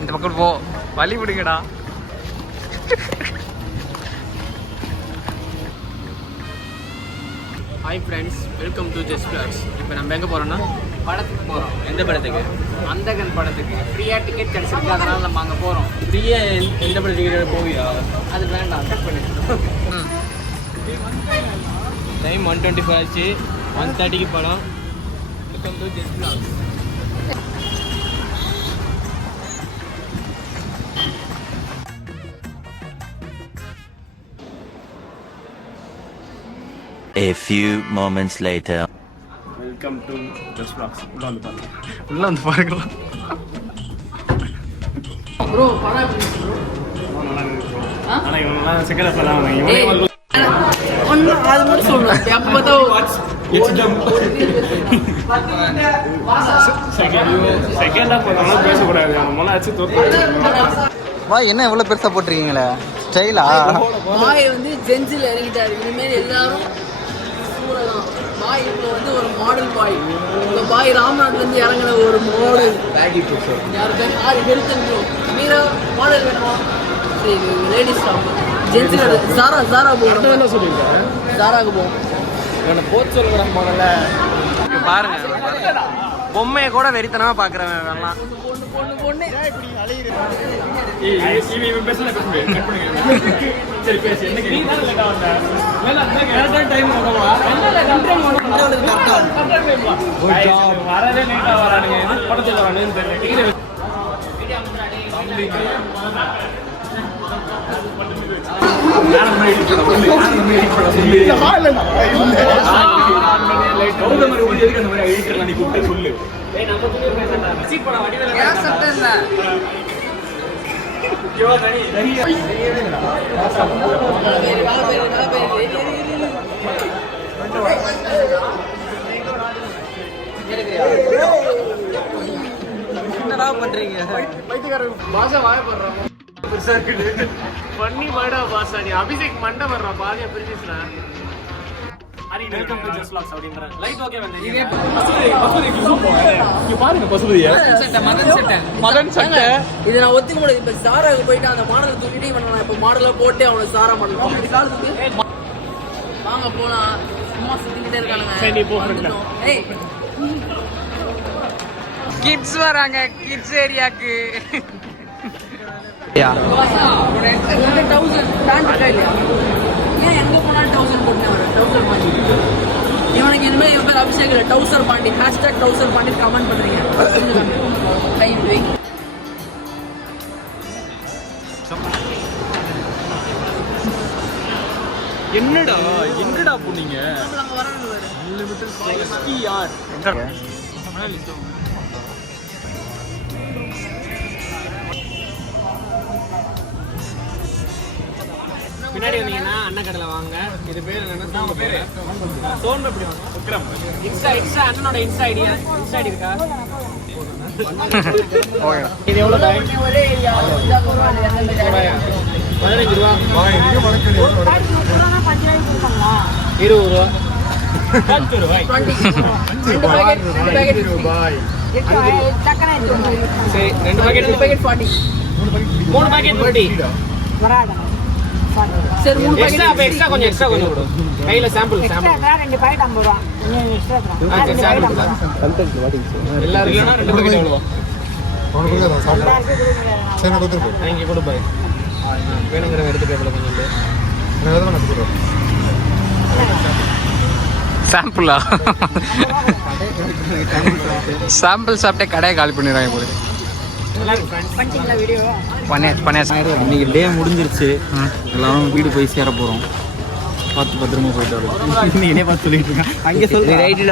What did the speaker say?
இந்த பக்கம் போ, வழி விடுங்கடா. Hi friends, welcome to Jest Blogs. இப்போ நம்ம எங்கே போகிறோம்னா படத்துக்கு போகிறோம். எந்த படத்துக்கு? அந்தகன் படத்துக்கு. ஃப்ரீயாக டிக்கெட் கிடச்சிருக்கு, அதனால் நம்ம அங்கே போகிறோம். ஃப்ரீயாக எந்த படத்துக்கு போவியா? அது வேண்டாம், கட் பண்ணிடுறோம். டைம் 1:25 ஆச்சு. 1:30க்கு படம். Welcome to Jest Blogs. A few moments later. Welcome to Jest Blogs. உள்ள வந்து பாருங்களா ப்ரோ. படம் எப்படி ப்ரோ? நல்லா இருக்கு ப்ரோ. ஆனா இவங்கலாம் செகண்ட் சொல்லலாம். இவங்க ஒண்ணு அது மட்டும் சொல்லணும். எப்ப பார்த்தா செகண்டா போனாலும் பேசக்கூடாது. நம்மளாம் அச்சு தோத்து. வாய் என்ன இவ்வளோ பெருசாக போட்டிருக்கீங்களே, ஸ்டைலா? வாய் வந்து ஜென்ஸில் இறங்கிட்டாரு. இனிமேல் எல்லாரும் சூழலாம். பாய் இப்போ வந்து ஒரு மாடல் பாய். இந்த பாய் ராம்நாட்லேருந்து இறங்கின ஒரு மாடல். யாருக்கு ஹெல்த் மீரா மாடல் வேணுமா? சரி, லேடிஸ் ஷாப் ஜென்ஸில் சாரா போகணும். என்ன சொல்லியிருக்கேன்? சாராவுக்கு போவோம். இவனை போச்சு சொல்ல போனல. பாருங்க, பொம்மையை கூட வெறித்தனமா பாக்குறவன் எல்லாம். பொண்ணு என்னடா பண்றீங்க? பாஷா வாயப்படுறான். பெருசா இருக்குது. பண்ணி மாடா பாஷா. நீ அபிஷேக் மண்டை வர்றான். பாதியா பிரிச்சுனா வெல்கம் டு ஜஸ்ட் வ்ளாக்ஸ் அப்படிங்கற லைட் ஓகே வந்து இங்க பாருங்க பசுபதியா மதன் சட்டை. இதை நான் ஒத்துக்க முடியாது. இப்ப சாராவுக்கு போயிட்டு அந்த மாடலை தூக்கிட்டே பண்ணலாம். இப்ப மாடலை போட்டு அவனை சாரா மாடல் வாங்க போலாம். சும்மா சுத்திக்கிட்டே இருக்கானுங்க. சரி, நீ போ ஃப்ரெண்ட்ல. ஏய், கிட்ஸ் வராங்க, கிட்ஸ் ஏரியாக்கு. 1000 தாண்டி இல்லையா? ஏன் எங்க போனா 1000 போட்டு வர? 1000 பாண்டி. இவனுக்கு இனிமே இவன் பேர் அபிஷேக் இல்ல, 1000 பாண்டி. #1000 பாண்டி கமெண்ட் பண்றீங்க. கை வை. என்னடா போனீங்க? அங்க வரானுங்க பாரு. Unlimited square. பின்னாடி வந்தீங்கன்னா அண்ணன் கடையில் வாங்க. இது பேர் என்னன்னா பேரு சோன் எப்படி வாங்க விக்ரம். இன்ஸ்டா அண்ணனோட இன்ஸ்டா ஐடி இருக்கா? இது எவ்வளோ? ஒரே ஏரியா 15 ரூபா. 20 ரூபா. 10 ரூபாய். 2 பாக்கெட் சரி, 2 பாக்கெட் 40. 3 பாக்கெட் 40 சரி. 3 பாக்கெட் எக்ஸ்ட்ரா கொஞ்சம் கொடு. கையில சாம்பிள் 2 பாக்கெட் 50 ரூபா. நீங்க எக்ஸ்ட்ரா எல்லாரும் இல்லனா 2 பாக்கெட் எவ்வளவு? இங்க கொடு பாய். வேணுங்கிற எடுத்து பேப்பர்ல கொஞ்சம் சாம்பிளா? சாம்பிள் சாப்பிட்டே கடையை காலி பண்ணிடுறாங்க போல. பண்ணியாச்சு. இன்னைக்கு டே முடிஞ்சிருச்சு. எல்லாரும் வீடு போய் சேர போறோம். பத்திரமா போயிட்டு வரோம். இன்னைக்கு பார்த்து சொல்லிட்டு இருக்கேன். அங்கே சொல்லி ரைட்டு.